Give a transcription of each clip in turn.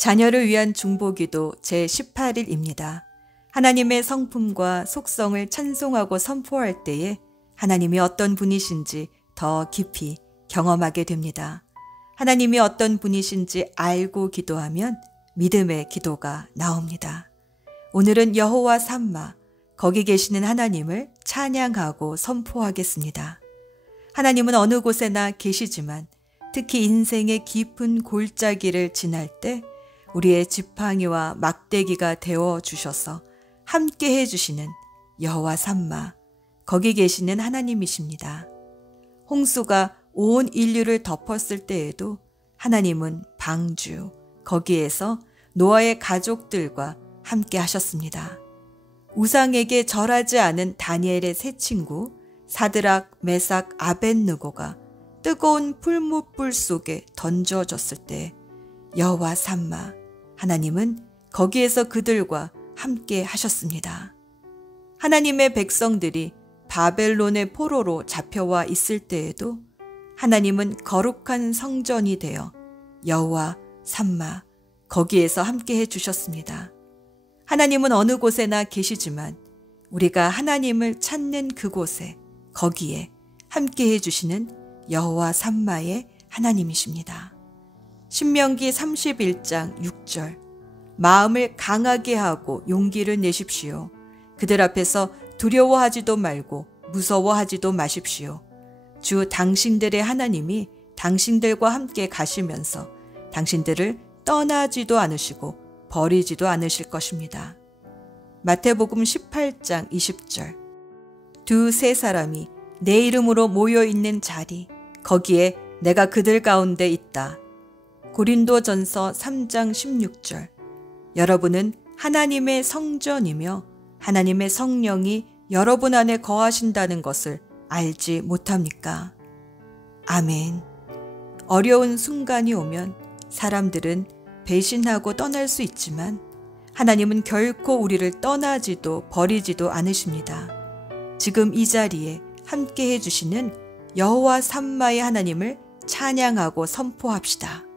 자녀를 위한 중보기도 제18일입니다. 하나님의 성품과 속성을 찬송하고 선포할 때에 하나님이 어떤 분이신지 더 깊이 경험하게 됩니다. 하나님이 어떤 분이신지 알고 기도하면 믿음의 기도가 나옵니다. 오늘은 여호와 삼마, 거기 계시는 하나님을 찬양하고 선포하겠습니다. 하나님은 어느 곳에나 계시지만 특히 인생의 깊은 골짜기를 지날 때 우리의 지팡이와 막대기가 되어 주셔서 함께 해주시는 여호와 삼마, 거기 계시는 하나님이십니다. 홍수가 온 인류를 덮었을 때에도 하나님은 방주, 거기에서 노아의 가족들과 함께 하셨습니다. 우상에게 절하지 않은 다니엘의 세 친구 사드락, 메삭, 아벳느고가 뜨거운 풀무불 속에 던져졌을 때 여호와 삼마, 하나님은 거기에서 그들과 함께 하셨습니다. 하나님의 백성들이 바벨론의 포로로 잡혀와 있을 때에도 하나님은 거룩한 성전이 되어 여호와 삼마, 거기에서 함께 해주셨습니다. 하나님은 어느 곳에나 계시지만 우리가 하나님을 찾는 그곳에, 거기에 함께 해주시는 여호와 삼마의 하나님이십니다. 신명기 31장 6절, 마음을 강하게 하고 용기를 내십시오. 그들 앞에서 두려워하지도 말고 무서워하지도 마십시오. 주 당신들의 하나님이 당신들과 함께 가시면서 당신들을 떠나지도 않으시고 버리지도 않으실 것입니다. 마태복음 18장 20절, 두세 사람이 내 이름으로 모여있는 자리, 거기에 내가 그들 가운데 있다. 고린도전서 3장 16절, 여러분은 하나님의 성전이며 하나님의 성령이 여러분 안에 거하신다는 것을 알지 못합니까? 아멘. 어려운 순간이 오면 사람들은 배신하고 떠날 수 있지만 하나님은 결코 우리를 떠나지도 버리지도 않으십니다. 지금 이 자리에 함께 해주시는 여호와 삼마의 하나님을 찬양하고 선포합시다.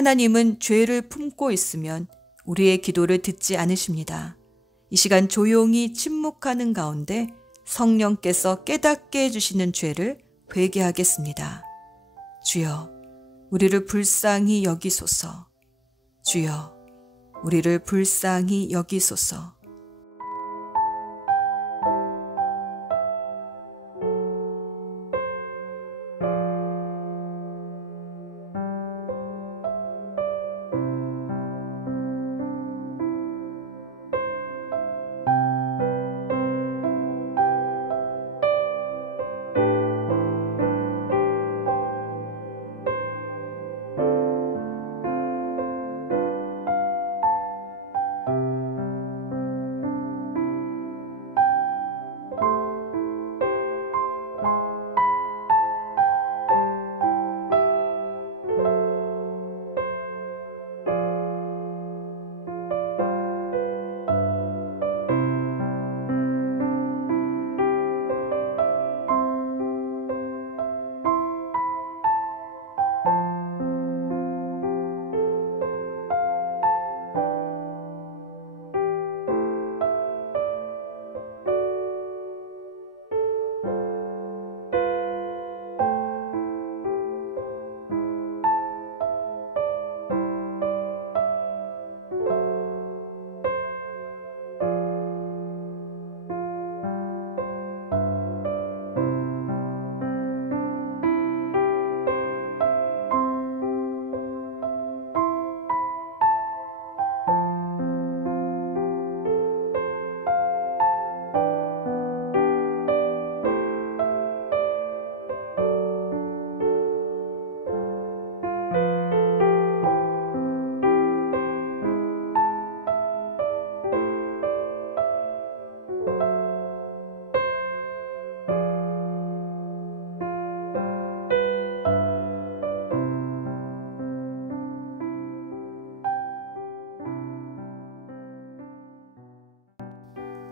하나님은 죄를 품고 있으면 우리의 기도를 듣지 않으십니다. 이 시간 조용히 침묵하는 가운데 성령께서 깨닫게 해주시는 죄를 회개하겠습니다. 주여, 우리를 불쌍히 여기소서. 주여, 우리를 불쌍히 여기소서.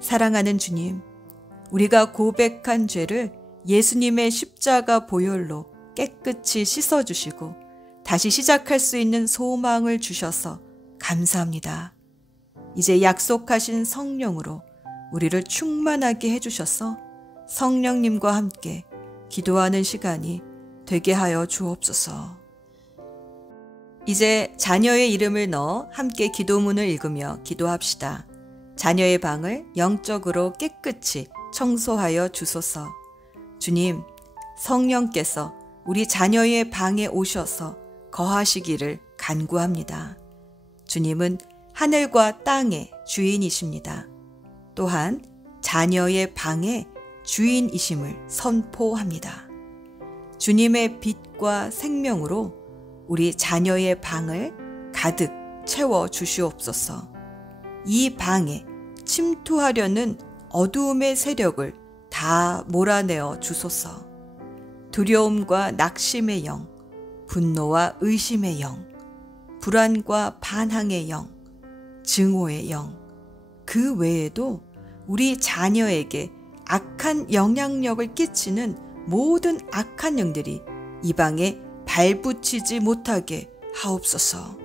사랑하는 주님, 우리가 고백한 죄를 예수님의 십자가 보혈로 깨끗이 씻어주시고 다시 시작할 수 있는 소망을 주셔서 감사합니다. 이제 약속하신 성령으로 우리를 충만하게 해주셔서 성령님과 함께 기도하는 시간이 되게 하여 주옵소서. 이제 자녀의 이름을 넣어 함께 기도문을 읽으며 기도합시다. 자녀의 방을 영적으로 깨끗이 청소하여 주소서. 주님, 성령께서 우리 자녀의 방에 오셔서 거하시기를 간구합니다. 주님은 하늘과 땅의 주인이십니다. 또한 자녀의 방의 주인이심을 선포합니다. 주님의 빛과 생명으로 우리 자녀의 방을 가득 채워 주시옵소서. 이 방에 침투하려는 어두움의 세력을 다 몰아내어 주소서. 두려움과 낙심의 영, 분노와 의심의 영, 불안과 반항의 영, 증오의 영, 그 외에도 우리 자녀에게 악한 영향력을 끼치는 모든 악한 영들이 이 방에 발붙이지 못하게 하옵소서.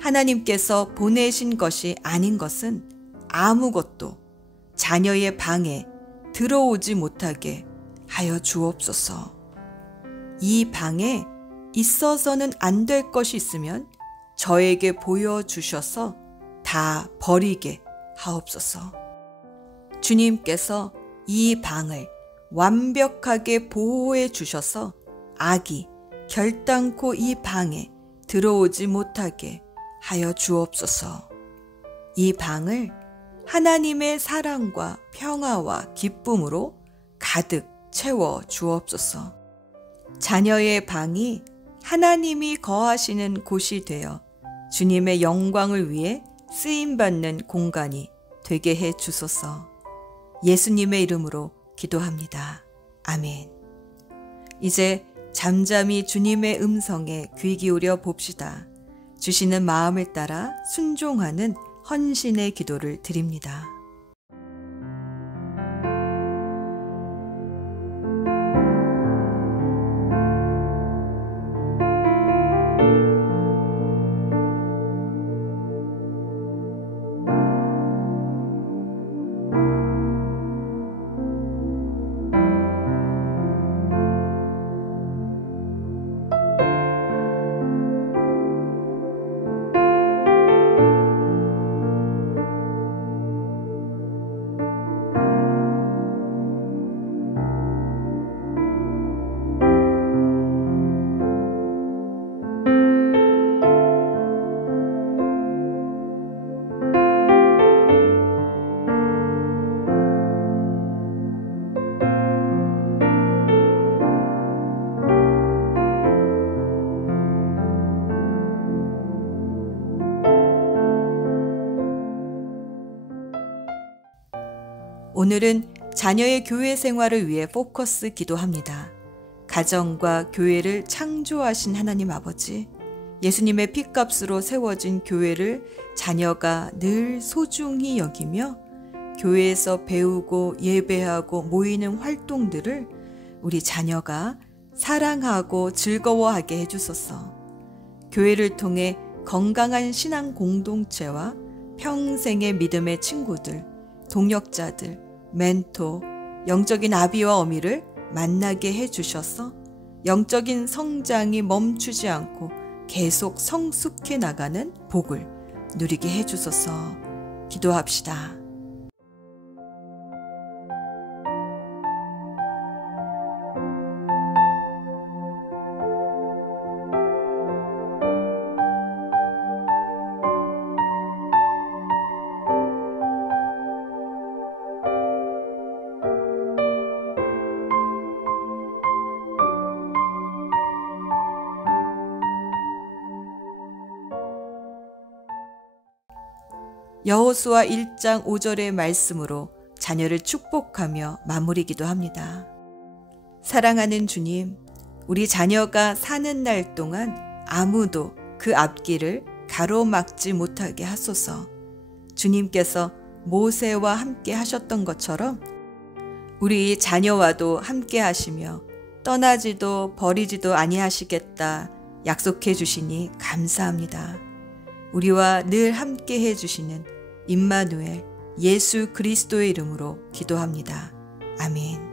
하나님께서 보내신 것이 아닌 것은 아무것도 자녀의 방에 들어오지 못하게 하여 주옵소서. 이 방에 있어서는 안 될 것이 있으면 저에게 보여주셔서 다 버리게 하옵소서. 주님께서 이 방을 완벽하게 보호해 주셔서 악이 결단코 이 방에 들어오지 못하게 하여 주옵소서. 이 방을 하나님의 사랑과 평화와 기쁨으로 가득 채워 주옵소서. 자녀의 방이 하나님이 거하시는 곳이 되어 주님의 영광을 위해 쓰임받는 공간이 되게 해 주소서. 예수님의 이름으로 기도합니다. 아멘. 이제 잠잠히 주님의 음성에 귀 기울여 봅시다. 주시는 마음을 따라 순종하는 헌신의 기도를 드립니다. 오늘은 자녀의 교회 생활을 위해 포커스 기도합니다. 가정과 교회를 창조하신 하나님 아버지, 예수님의 핏값으로 세워진 교회를 자녀가 늘 소중히 여기며 교회에서 배우고 예배하고 모이는 활동들을 우리 자녀가 사랑하고 즐거워하게 해주소서. 교회를 통해 건강한 신앙 공동체와 평생의 믿음의 친구들, 동역자들, 멘토, 영적인 아비와 어미를 만나게 해주셔서 영적인 성장이 멈추지 않고 계속 성숙해 나가는 복을 누리게 해주소서. 기도합시다. 여호수아 1장 5절의 말씀으로 자녀를 축복하며 마무리 기도합니다. 사랑하는 주님, 우리 자녀가 사는 날 동안 아무도 그 앞길을 가로막지 못하게 하소서. 주님께서 모세와 함께 하셨던 것처럼 우리 자녀와도 함께 하시며 떠나지도 버리지도 아니하시겠다 약속해 주시니 감사합니다. 우리와 늘 함께 해 주시는 임마누엘 예수 그리스도의 이름으로 기도합니다. 아멘.